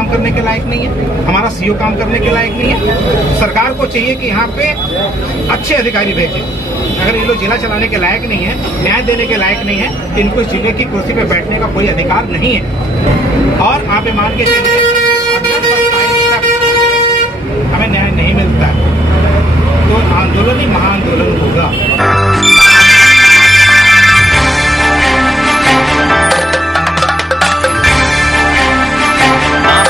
काम करने के लायक नहीं है, हमारा सीओ काम करने के लायक नहीं है। सरकार को चाहिए कि यहाँ पे अच्छे अधिकारी भेजें। अगर ये लोग जिला चलाने के लायक नहीं है, न्याय देने के लायक नहीं है, तो इनको इस जिले की कुर्सी पे बैठने का कोई अधिकार नहीं है। और आप ये मान के चलिए हमें न्याय नहीं मिलता तो आंदोलन ही महाआंदोलन होगा।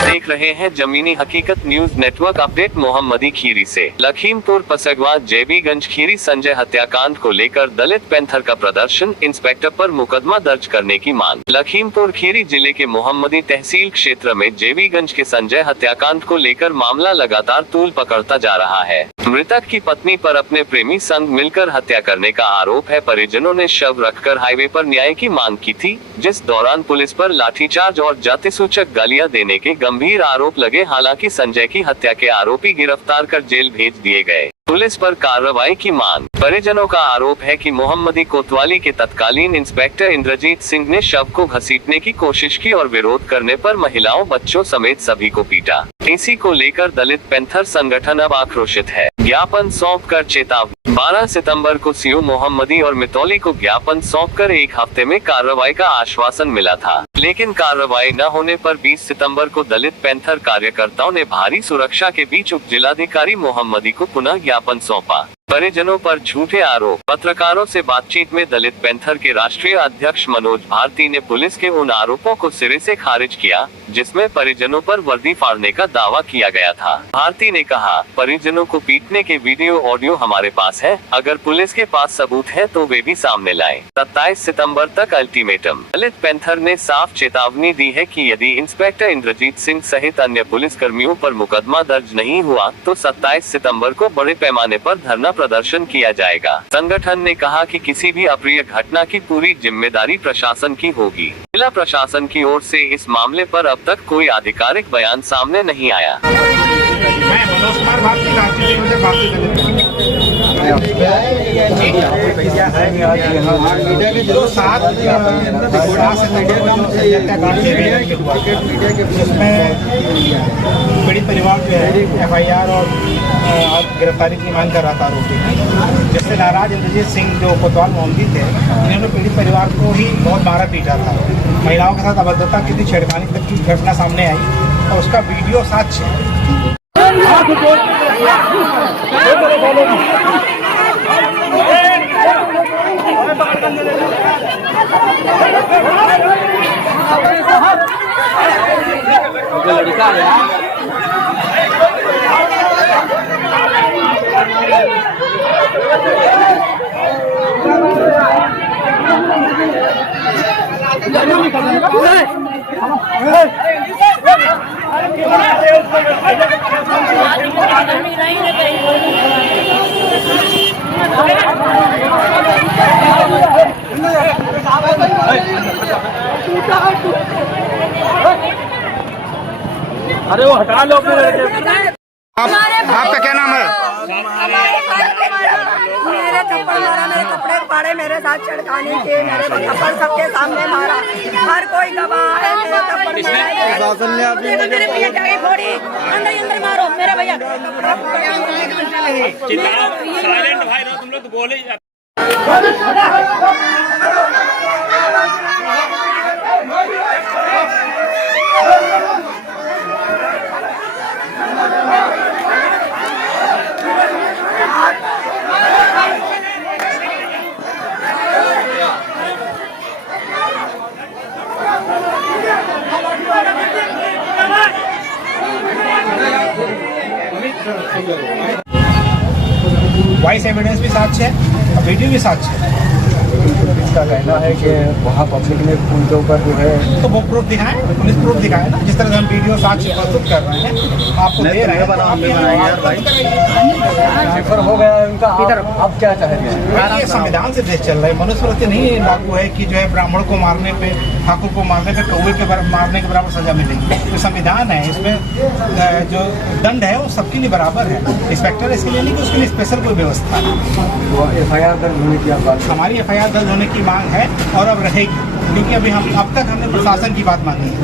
देख रहे हैं जमीनी हकीकत न्यूज नेटवर्क अपडेट मोहम्मदी खीरी से। लखीमपुर पसगवा जेबीगंज खीरी संजय हत्याकांड को लेकर दलित पैंथर का प्रदर्शन, इंस्पेक्टर पर मुकदमा दर्ज करने की मांग। लखीमपुर खीरी जिले के मोहम्मदी तहसील क्षेत्र में जेबीगंज के संजय हत्याकांड को लेकर मामला लगातार तूल पकड़ता जा रहा है। मृतक की पत्नी पर अपने प्रेमी संग मिलकर हत्या करने का आरोप है। परिजनों ने शव रखकर हाईवे पर न्याय की मांग की थी, जिस दौरान पुलिस पर लाठीचार्ज और जाति सूचक गालियां देने के गंभीर आरोप लगे। हालांकि संजय की हत्या के आरोपी गिरफ्तार कर जेल भेज दिए गए। पुलिस पर कार्रवाई की मांग। परिजनों का आरोप है कि मोहम्मदी कोतवाली के तत्कालीन इंस्पेक्टर इंद्रजीत सिंह ने शव को घसीटने की कोशिश की और विरोध करने पर महिलाओं, बच्चों समेत सभी को पीटा। इसी को लेकर दलित पैंथर संगठन अब आक्रोशित है। ज्ञापन सौंपकर चेतावनी। 12 सितंबर को सीओ मोहम्मदी और मितौली को ज्ञापन सौंपकर 1 हफ्ते में कार्रवाई का आश्वासन मिला था, लेकिन कार्रवाई न होने पर 20 सितंबर को दलित पैंथर कार्यकर्ताओं ने भारी सुरक्षा के बीच उप जिलाधिकारी मोहम्मदी को पुनः ज्ञापन सौंपा। परिजनों पर झूठे आरोप। पत्रकारों से बातचीत में दलित पैंथर के राष्ट्रीय अध्यक्ष मनोज भारती ने पुलिस के उन आरोपों को सिरे से खारिज किया, जिसमें परिजनों पर वर्दी फाड़ने का दावा किया गया था। भारती ने कहा, परिजनों को पीटने के वीडियो ऑडियो हमारे पास है, अगर पुलिस के पास सबूत है तो वे भी सामने लाएं। 27 सितंबर तक अल्टीमेटम। दलित पैंथर ने साफ चेतावनी दी है कि यदि इंस्पेक्टर इंद्रजीत सिंह सहित अन्य पुलिस कर्मियों पर मुकदमा दर्ज नहीं हुआ तो 27 सितंबर को बड़े पैमाने पर धरना प्रदर्शन किया जाएगा। संगठन ने कहा कि किसी भी अप्रिय घटना की पूरी जिम्मेदारी प्रशासन की होगी। जिला प्रशासन की ओर से इस मामले पर अब तक कोई आधिकारिक बयान सामने नहीं आया। मैं मनोज कुमार भारती, राष्ट्रीय पीड़ित परिवार जो है FIR और गिरफ्तारी की मांग कर रहा था आरोपी, जिससे नाराज इंद्रजीत सिंह जो कोतवाल मोहम्मदी थे, इन्होंने पीड़ित परिवार को ही बहुत मारा पीटा था। महिलाओं के साथ अभद्रता की थी, छेड़खानी तक की घटना सामने आई और उसका वीडियो साक्ष्य है। लड़का है अरे वो हटा लो। आपका क्या नाम है? मेरे थप्पड़ मारा, मेरे कपड़े फाड़े, मेरे साथ छेड़खानी की, मेरे को थप्पड़ सबके सामने मारा। हर कोई गवाह है, मेरे थप्पड़ मारा। मुझे फोड़ी, अंदर मारो मेरे भैया। साइलेंट भाई रहो तुम लोग, तो बोले वॉइस एविडेंस भी साक्ष्य है और वीडियो भी साक्ष्य है। इसका कहना है कि वहाँ पब्लिक ने उनके ऊपर जो है तो वो प्रूफ दिखाएं, पुलिस प्रूफ दिखाए ना। जिस तरह से हम वीडियो साक्ष्य प्रस्तुत कर रहे हैं, आपको दे रहे हैं, तो आप हो गया उनका। आप क्या चाहते हैं? ये संविधान से देश चल रहा है, मनुस्मृति नहीं लागू है कि जो है ब्राह्मण को मारने पे, ठाकुर को मारने पे कौवे के मारने के बराबर सजा मिलेगी। तो संविधान है, इसमें जो दंड है वो सबके लिए बराबर है। इंस्पेक्टर इसके लिए नहीं कि उसके लिए स्पेशल कोई व्यवस्था है। FIR दर्ज होने की आप बात, हमारी FIR दर्ज होने की मांग है और अब रहेगी। क्योंकि अभी हम अब तक हमने प्रशासन की बात मानी है।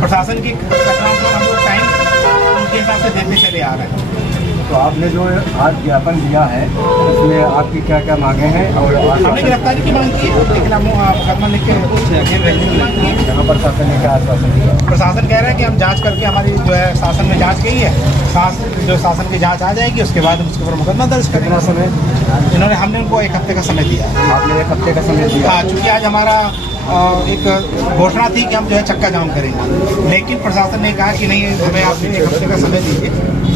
प्रशासन की घटनाओं को हम लोग टाइम उनके हिसाब से देते चले आ रहे हैं। तो आपने जो आज ज्ञापन दिया है उसमें आपकी क्या क्या मांगे हैं और हमने गिरफ्तारी की मांग की है, लेकिन हम मुकदमा लिख के जेल भेजने की मांग की है। यहाँ प्रशासन ने क्या आश्वासन दिया? प्रशासन कह रहा है कि हम जांच करके हमारी जो है शासन में जांच की है, जो शासन की जांच आ जाएगी उसके बाद हम उसके ऊपर मुकदमा दर्ज करेंगे। कितना समय? हमने उनको 1 हफ्ते का समय दिया। आपने 1 हफ्ते का समय दिया? हाँ, चूँकि आज हमारा एक घोषणा थी कि हम जो है चक्का जाम करेंगे, लेकिन प्रशासन ने कहा कि नहीं, हमें आप 1 हफ्ते का समय दीजिए,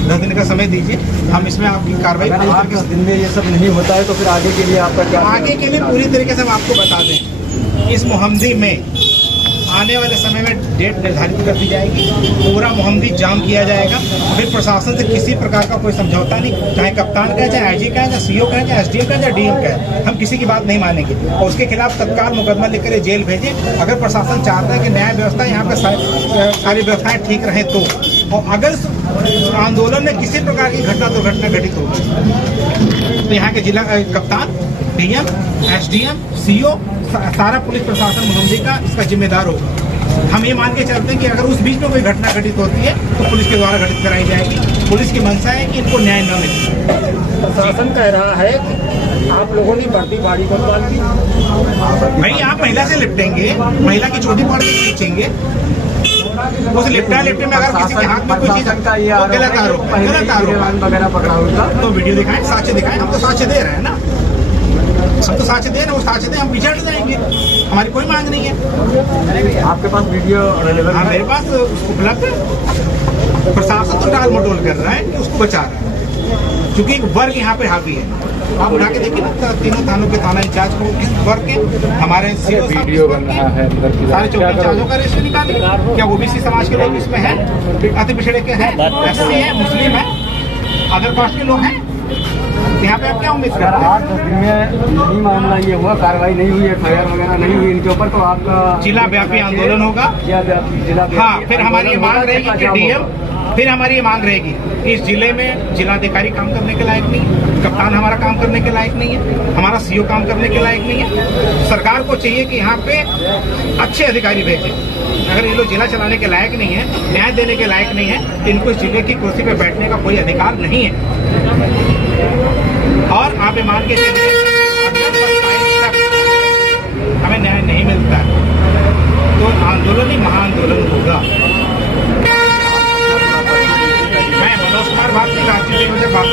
10 दिन का समय दीजिए, हम इसमें आपकी कार्रवाई अगर 8 दिन में ये सब नहीं होता है तो फिर आगे के लिए आपका क्या? आगे के लिए पूरी तरीके से हम आपको बता दें, इस मोहम्मदी में आने वाले समय में डेट निर्धारित कर दी जाएगी, पूरा मोहम्मदी जाम किया जाएगा। फिर प्रशासन से किसी प्रकार का कोई समझौता नहीं, चाहे कप्तान का है, चाहे आईजी का है, चाहे सीओ का है, चाहे एसडीएम का है, चाहे डीएम का है, हम किसी की बात नहीं मानेंगे और उसके खिलाफ तत्काल मुकदमा लेकर जेल भेजें। अगर प्रशासन चाहता है कि न्याय व्यवस्था यहाँ पे सारी व्यवस्थाएं ठीक रहें तो, और अगर आंदोलन में किसी प्रकार की दुर्घटना घटित होगी तो यहाँ के जिला कप्तान, डीएम, एसडीएम, सीओ, सारा पुलिस प्रशासन मोहम्मदी का इसका जिम्मेदार होगा। हम ये मान के चलते हैं कि अगर उस बीच में कोई घटना घटित होती है तो पुलिस के द्वारा घटित कराई जाएगी। पुलिस की मंशा है कि इनको न्याय न मिले। प्रशासन कह रहा है कि आप लोगों ने वर्दी बाड़ी को बांध दी। भाई, आप महिला से लिपटेंगे, महिला की छोटी पकड़ के खींचेंगे, उस लिपटा लिपटे में अगर किसी के हाथ में कोई चीज का ये गलत आरोप वगैरह पकड़ा उनका, तो वीडियो दिखाएं, साक्ष्य दिखाएं। हम तो साक्ष्य दे रहे हैं ना, हम तो साक्ष्य दे रहे हैं, वो साक्ष्य दे, हम पीछे हट जाएंगे, हमारी कोई मांग नहीं है। आपके पास वीडियो अवेलेबल हाँ, है? मेरे पास उपलब्ध है। प्रशासन तो टाल मटोल कर रहा है कि उसको बचा रहा है, क्योंकि एक वर्ग यहाँ पे हावी है। आप उठा के देखिए ना, तीनों थानों के थाना इंचार्ज को किस वर्ग के, हमारे वीडियो बन रहा है सारे 24 इंचार्जों का रेस्ट निकालिए। क्या ओबीसी समाज के लोग इसमें हैं, अति पिछड़े के हैं, एससी है, मुस्लिम है, अदर कास्ट के लोग हैं, यहाँ पे आप क्या उम्मीद करते हैं? 8 दिन में यही मामला ये हुआ, कार्रवाई नहीं हुई, FIR वगैरह नहीं हुई इनके ऊपर, तो आपका जिला व्यापी आंदोलन होगा। जिला हाँ, फिर हमारी ये मांग रहेगी कि डीएम, फिर हमारी ये मांग रहेगी कि इस जिले में जिलाधिकारी काम करने के लायक नहीं, कप्तान हमारा काम करने के लायक नहीं है, हमारा सीओ काम करने के लायक नहीं है। सरकार को चाहिए कि यहाँ पे अच्छे अधिकारी भेजें। अगर ये लोग जिला चलाने के लायक नहीं है, न्याय देने के लायक नहीं है, तो इनको इस जिले की कुर्सी पे बैठने का कोई अधिकार नहीं है। और आप ये मान के चलिए, अगर 27 तक हमें न्याय नहीं मिलता तो आंदोलन ही महाआंदोलन होगा। मैं मनोज कुमार भारती, राष्ट्रीय बात